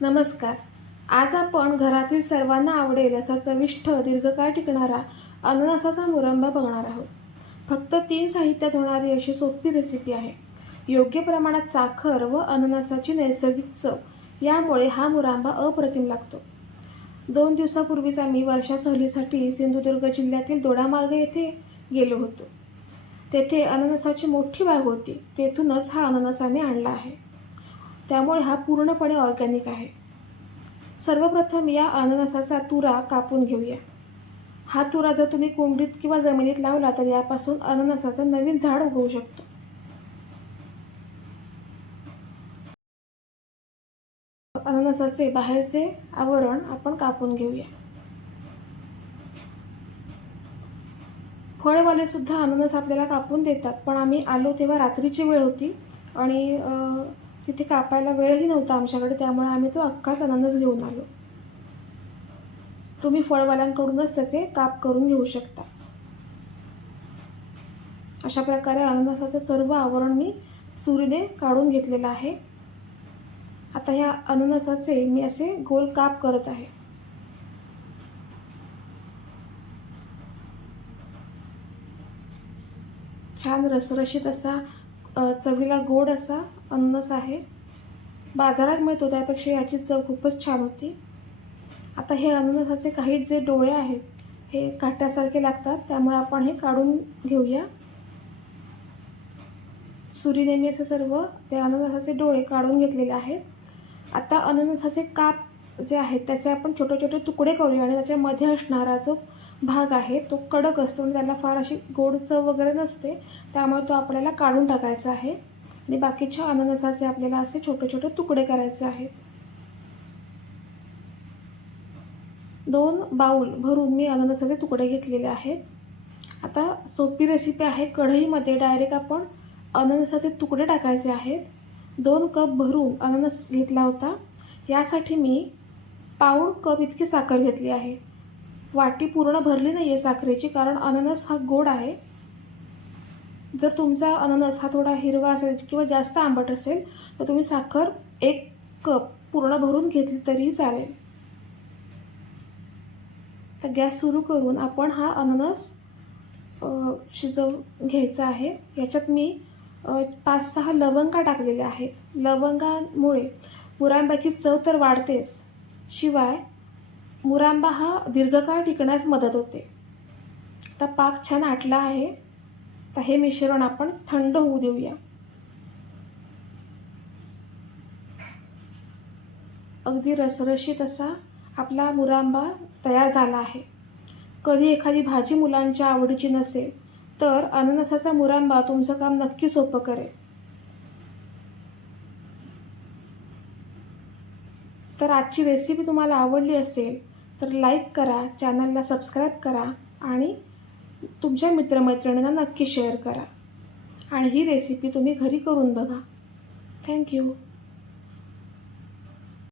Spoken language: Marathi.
नमस्कार. आज आपण घरातील सर्वांना आवडेल असा चविष्ट दीर्घकाळ टिकणारा अननसाचा मुरंबा बघणार आहोत. फक्त 3 साहित्यात होणारी अशी सोपी रेसिपी आहे. योग्य प्रमाणात साखर व अननसाची नैसर्गिक चव यामुळे हा मुरंबा अप्रतिम लागतो. 2 दिवसापूर्वीच आम्ही वर्षा सहलीसाठी सिंधुदुर्ग जिल्ह्यातील दोडामार्ग येथे गेलो होतो. तेथे अननसाची मोठी बाग होती. तेथूनच हा अननस आम्ही आणला आहे. त्यामुळे हा पूर्णपणे ऑर्गॅनिक आहे. सर्वप्रथम या अननसाचा तुरा कापून घेऊया. हा तुरा जर तुम्ही कुंडीत किंवा जमिनीत लावला तर यापासून अननसाचं नवीन झाड उगवू शकतो. अननसाचे बाहेरचे आवरण आपण कापून घेऊया. फळवाले सुद्धा अननस आपल्याला कापून देतात, पण आम्ही आलो तेव्हा रात्रीची वेळ होती आणि तिथे कापायला वेळही नव्हता आमच्याकडे, त्यामुळे आम्ही तो अख्खाच अननस घेऊन आलो. तुम्ही फळवाल्यांकडूनच त्याचे काप करून घेऊ शकता. अशा प्रकारे अननसाचं सर्व आवरण मी सुरीने काढून घेतलेलं आहे. आता ह्या अननसाचे मी असे गोल काप करत आहे. छान रसरशीत असा चवीला गोड असा अननस आहे. बाजारात मिळतो त्यापेक्षा याची चव खूपच छान होती. आता हे अननसाचे काही जे डोळे आहेत हे काट्यासारखे लागतात, त्यामुळे आपण हे काढून घेऊया. सुरीने मी असे सर्व ते अननसाचे डोळे काढून घेतलेले आहेत. आता अननसाचे काप जे आहेत त्याचे आपण छोटे छोटे तुकडे करूया आणि त्याच्यामध्ये असणारा जो भाग आहे तो कडक असतो आणि त्याला फार अशी गोड चव वगैरे नसते, त्यामुळे तो आपल्याला काढून टाकायचा आहे आणि बाकीच्या अननसाचे आपल्याला असे छोटे छोटे तुकडे करायचे आहेत. 2 बाउल भरून मी अननसाचे तुकडे घेतलेले आहेत. आता सोपी रेसिपी आहे. कढईमध्ये डायरेक्ट आपण अननसाचे तुकडे टाकायचे आहेत. 2 कप भरून अननस घेतला होता. यासाठी मी पाऊण कप इतकी साखर घेतली आहे. वाटी पूर्ण भरली नाही आहे साखरेची, कारण अननस हा गोड आहे. जर तुमचा अननस हा थोडा हिरवा असेल किंवा जास्त आंबट असेल तर तुम्ही साखर 1 कप पूर्ण भरून घेतली तरीही चालेल. तर गॅस सुरू करून आपण हा अननस शिजवून घ्यायचा आहे. याच्यात मी 5-6 लवंगा टाकलेल्या आहेत. लवंगामुळे मुरंब्याची चव तर वाढतेच, शिवाय मुरंबा हा दीर्घकाळ टिकण्यास मदत होते. आता पाक छान आटला आहे. तर हे मिश्रण आपण थंड होऊ देऊया. अगदी रसरशीत असा आपला मुरंबा तयार झाला आहे. कधी एखादी भाजी मुलांच्या आवडीची नसेल तर अननसाचा मुरंबा तुमचं काम नक्की सोपं करेल. तर आजची रेसिपी तुम्हाला आवडली असेल तर लाईक करा, चॅनलला सबस्क्राईब करा आणि तुमच्या मित्रमैत्रिणींना नक्की शेअर करा. आणि ही रेसिपी तुम्ही घरी करून बघा. थँक्यू.